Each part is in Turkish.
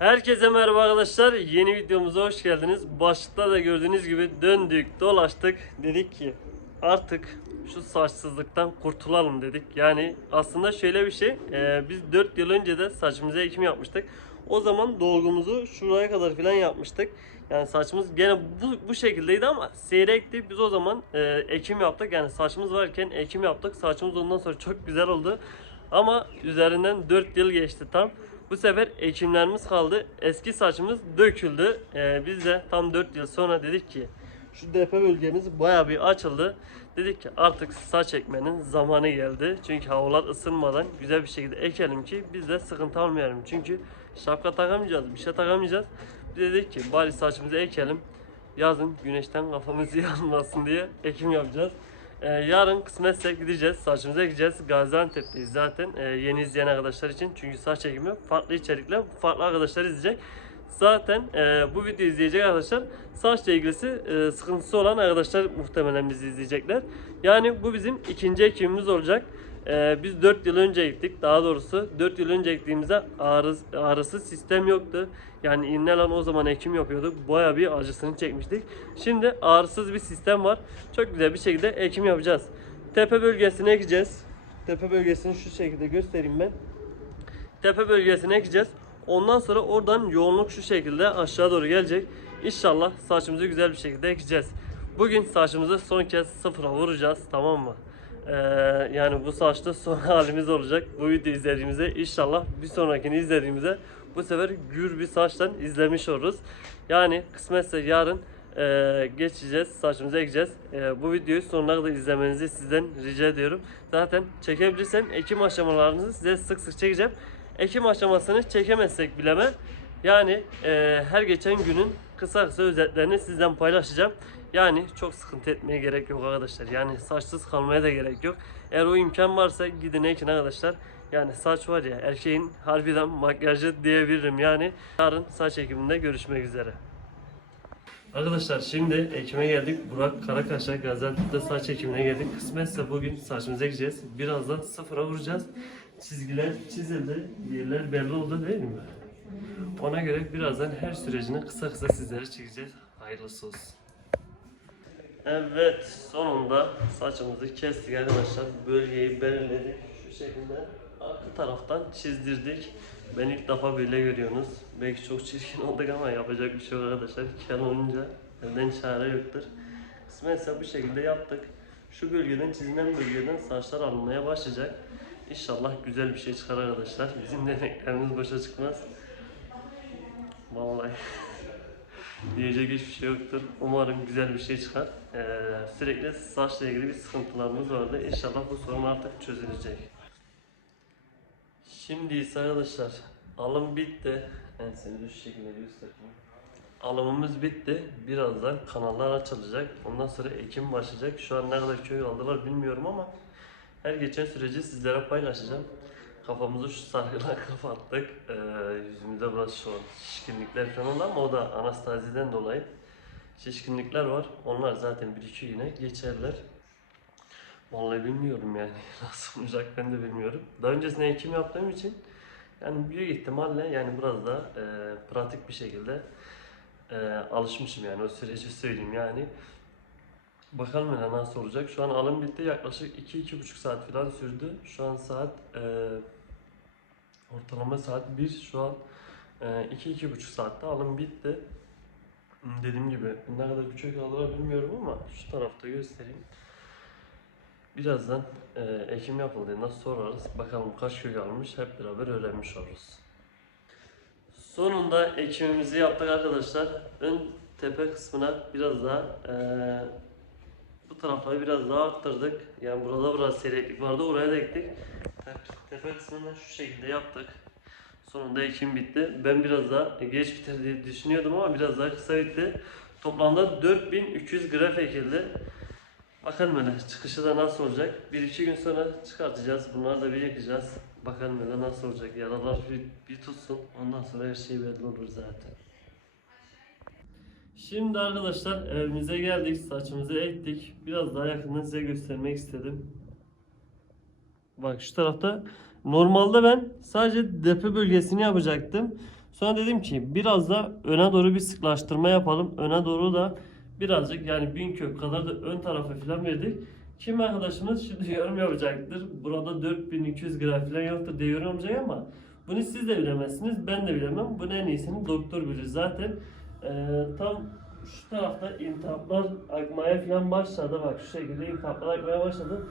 Herkese merhaba arkadaşlar. Yeni videomuza hoş geldiniz. Başlıkta da gördüğünüz gibi döndük, dolaştık. Dedik ki artık şu saçsızlıktan kurtulalım dedik. Yani aslında şöyle bir şey. e, biz 4 yıl önce de saçımıza ekim yapmıştık. O zaman dolgumuzu şuraya kadar falan yapmıştık. Yani saçımız gene bu, bu şekildeydi ama seyrekti. Biz o zaman e, ekim yaptık. Yani saçımız varken ekim yaptık. Saçımız ondan sonra çok güzel oldu. Ama üzerinden 4 yıl geçti tam. Bu sefer ekimlerimiz kaldı. Eski saçımız döküldü. Ee, biz de tam 4 yıl sonra dedik ki şu depe bölgemiz baya bir açıldı. Dedik ki artık saç ekmenin zamanı geldi. Çünkü havalar ısınmadan güzel bir şekilde ekelim ki biz de sıkıntı almayalım. Çünkü şapka takamayacağız, bir şey takamayacağız. Biz dedik ki bari saçımızı ekelim. Yazın güneşten kafamız yanmasın diye ekim yapacağız. Ee, yarın kısmetse gideceğiz. Saçımıza gideceğiz. Gaziantep'teyiz zaten. Ee, yeni izleyen arkadaşlar için. Çünkü saç ekimi farklı içerikle farklı arkadaşlar izleyecek. Zaten e, bu videoyu izleyecek arkadaşlar saçla ilgisi e, sıkıntısı olan arkadaşlar muhtemelen bizi izleyecekler. Yani bu bizim ikinci ekimimiz olacak. E, biz 4 yıl önce gittik. Daha doğrusu 4 yıl önce gittiğimizde ağrı, ağrısız sistem yoktu. Yani İnnelan o zaman ekim yapıyorduk. Baya bir acısını çekmiştik. Şimdi ağrısız bir sistem var. Çok güzel bir şekilde ekim yapacağız. Tepe bölgesine ekeceğiz. Tepe bölgesini şu şekilde göstereyim ben. Tepe bölgesine ekeceğiz. Ondan sonra oradan yoğunluk şu şekilde aşağı doğru gelecek. İnşallah saçımızı güzel bir şekilde ekeceğiz. Bugün saçımızı son kez sıfıra vuracağız tamam mı? Ee, yani bu saçta son halimiz olacak. Bu videoyu izlediğimizde inşallah bir sonrakini izlediğimizde bu sefer gür bir saçtan izlemiş oluruz. Yani kısmetse yarın e, geçeceğiz, saçımızı ekeceğiz. E, bu videoyu sonuna kadar izlemenizi sizden rica ediyorum. Zaten çekebilirsem ekim aşamalarını size sık sık çekeceğim. Ekim aşamasını çekemezsek bileme yani e, her geçen günün kısa kısa özetlerini sizden paylaşacağım. Yani çok sıkıntı etmeye gerek yok arkadaşlar. Yani saçsız kalmaya da gerek yok. Eğer o imkan varsa gidin ekin arkadaşlar. Yani saç var ya erkeğin harbiden makyajı diyebilirim. Yani yarın saç ekiminde görüşmek üzere. Arkadaşlar şimdi ekime geldik. Burak Karakaş'a Gaziantep'te saç ekimine geldik. Kısmetse bugün saçımızı ekeceğiz. Birazdan sıfıra vuracağız. Çizgiler çizildi. Yerler belli oldu değil mi? Ona göre birazdan her sürecini kısa kısa sizlere çekeceğiz. Hayırlısı olsun. Evet sonunda saçımızı kestik arkadaşlar. Bölgeyi belirledik. Şu şekilde arka taraftan çizdirdik. Ben ilk defa böyle görüyorsunuz. Belki çok çirkin olduk ama yapacak bir şey yok arkadaşlar. Kel olunca elden çare yoktur. Kısmetse bu şekilde yaptık. Şu bölgeden çizilen bölgeden saçlar alınmaya başlayacak. İnşallah güzel bir şey çıkar arkadaşlar. Bizim deneklerimiz boşa çıkmaz. Vallahi diyecek hiçbir şey yoktur. Umarım güzel bir şey çıkar. Ee, sürekli saçla ilgili bir sıkıntılarımız vardı. İnşallah bu sorun artık çözülecek. Şimdi ise arkadaşlar alım bitti. Ben seni şu şekilde göstereyim. Alımımız bitti. Birazdan kanallar açılacak. Ondan sonra ekim başlayacak. Şu an ne kadar köy aldılar bilmiyorum ama her geçen süreci sizlere paylaşacağım. Kafamızı şu sargıdan kapattık. Ee, yüzümüzde biraz şu şişkinlikler falan ama o da anastaziden dolayı şişkinlikler var. Onlar zaten bir iki güne geçerler. Vallahi bilmiyorum yani nasıl olacak ben de bilmiyorum. Daha öncesinde ekim yaptığım için yani büyük ihtimalle yani biraz da e, pratik bir şekilde e, alışmışım yani o süreci söyleyeyim yani. Bakalım yani nasıl olacak. Şu an alım bitti. Yaklaşık 2-2,5 saat falan sürdü. Şu an saat e, ortalama saat 1. Şu an e, 2-2,5 saatte alım bitti. Hmm, Dediğim gibi ne kadar küçük aldılar bilmiyorum ama şu tarafta göstereyim. Birazdan e, ekim yapıldı. Nasıl sorarız. Bakalım kaç kök almış. Hep beraber öğrenmiş oluruz. Sonunda ekimimizi yaptık arkadaşlar. Ön tepe kısmına biraz daha e, bu tarafları biraz daha arttırdık. Yani burada biraz seyreklik vardı. Oraya da ektik. Tepe, kısmını şu şekilde yaptık. Sonunda ekim bitti. Ben biraz daha geç biter diye düşünüyordum ama biraz daha kısa bitti. Toplamda 4200 graf ekildi. Bakalım öyle çıkışı da nasıl olacak. Bir iki gün sonra çıkartacağız. Bunları da bir yakacağız. Bakalım öyle nasıl olacak. Yaralar bir, bir tutsun. Ondan sonra her şey belli olur zaten. Şimdi arkadaşlar evimize geldik. Saçımızı ektik. Biraz daha yakından size göstermek istedim. Bak şu tarafta normalde ben sadece depe bölgesini yapacaktım. Sonra dedim ki biraz da öne doğru bir sıklaştırma yapalım. Öne doğru da birazcık yani bin kök kadar da ön tarafa falan verdik. Kim arkadaşımız şimdi yorum yapacaktır. Burada 4200 gram falan yoktur diye yorum yapacak ama bunu siz de bilemezsiniz. Ben de bilemem. Bunun en iyisini doktor bilir. Zaten eee, tam şu tarafta intihaplar akmaya falan başladı. Bak şu şekilde intihaplar akmaya başladı.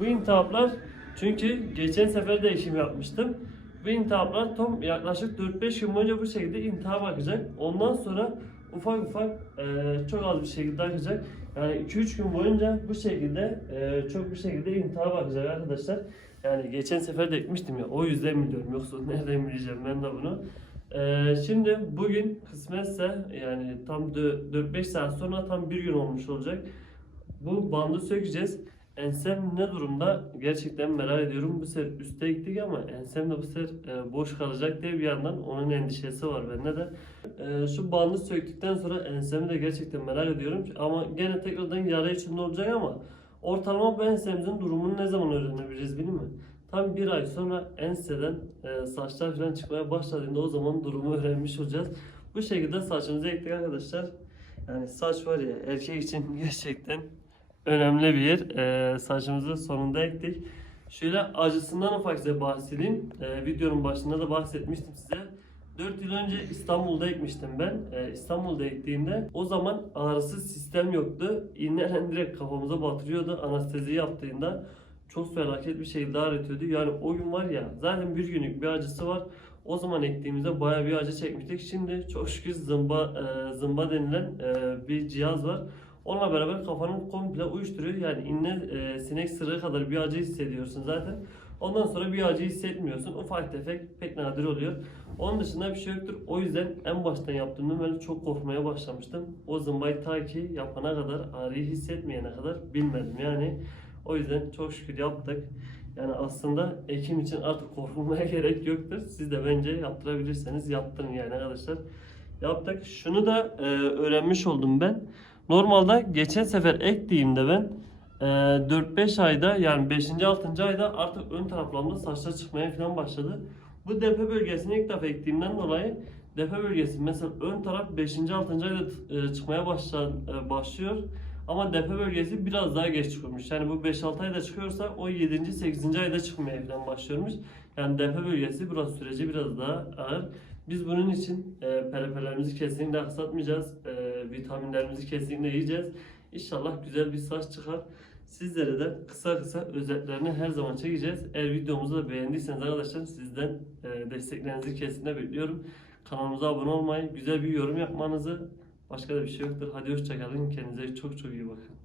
Bu intihaplar çünkü geçen sefer de yapmıştım. Bu intihaplar tam yaklaşık 4-5 gün boyunca bu şekilde intihap akacak. Ondan sonra ufak ufak eee, çok az bir şekilde akacak. Yani 2-3 gün boyunca bu şekilde eee, çok bir şekilde intihap akacak arkadaşlar. Yani geçen sefer de ekmiştim ya o yüzden biliyorum yoksa nereden bileceğim ben de bunu. Eee, şimdi bugün kısmetse yani tam dö- 4-5 saat sonra tam bir gün olmuş olacak. Bu bandı sökeceğiz. Ensem ne durumda? Gerçekten merak ediyorum. Bu sefer üste gittik ama ensem de bu sefer e, boş kalacak diye bir yandan onun endişesi var bende de. E, şu bandı söktükten sonra ensemi de gerçekten merak ediyorum. Ama gene tekrardan yara içinde olacak ama ortalama bu ensemizin durumunu ne zaman öğrenebiliriz bilmiyorum mi? Tam bir ay sonra enseden e, saçlar falan çıkmaya başladığında o zaman durumu öğrenmiş olacağız. Bu şekilde saçımızı ektik arkadaşlar. Yani saç var ya erkek için gerçekten önemli bir. Ee, saçımızı sonunda ektik. Şöyle acısından ufak size bahsedeyim. Ee, videonun başında da bahsetmiştim size. 4 yıl önce İstanbul'da ekmiştim ben. Ee, İstanbul'da ektiğimde o zaman ağrısız sistem yoktu. İğneyle direkt kafamıza batırıyordu. Anestezi yaptığında çok felaket bir şekilde ağrıtıyordu. Yani o gün var ya zaten bir günlük bir acısı var. O zaman ektiğimizde bayağı bir acı çekmiştik. Şimdi çok şükür zımba e, zımba denilen e, bir cihaz var. Onunla beraber kafanı komple uyuşturuyor. Yani inne e, sinek sırrı kadar bir acı hissediyorsun zaten. Ondan sonra bir acı hissetmiyorsun. Ufak tefek pek nadir oluyor. Onun dışında bir şey yoktur. O yüzden en baştan yaptığımda ben çok korkmaya başlamıştım. O zımbayı ta ki yapana kadar ağrıyı hissetmeyene kadar bilmedim yani. O yüzden çok şükür yaptık. Yani aslında Ekim için artık korkmaya gerek yoktur. Siz de bence yaptırabilirseniz yaptırın yani arkadaşlar. Yaptık. Şunu da e, öğrenmiş oldum ben. Normalde geçen sefer ektiğimde ben e, 4-5 ayda yani 5. 6. ayda artık ön taraflarımda saçlar çıkmaya falan başladı. Bu depe bölgesini ilk defa ektiğimden dolayı depe bölgesi mesela ön taraf 5. 6. ayda e, çıkmaya e, başlıyor. Ama depe bölgesi biraz daha geç çıkıyormuş. Yani bu 5-6 ayda çıkıyorsa o 7. 8. ayda çıkmaya falan başlıyormuş. Yani depe bölgesi biraz süreci biraz daha ağır. Biz bunun için e, perepelerimizi kesinlikle aksatmayacağız. E, vitaminlerimizi kesinlikle yiyeceğiz. İnşallah güzel bir saç çıkar. Sizlere de kısa kısa özetlerini her zaman çekeceğiz. Eğer videomuzu da beğendiyseniz arkadaşlar sizden e, desteklerinizi kesinlikle bekliyorum. Kanalımıza abone olmayı, güzel bir yorum yapmanızı başka da bir şey yoktur. Hadi hoşçakalın. Kendinize çok çok iyi bakın.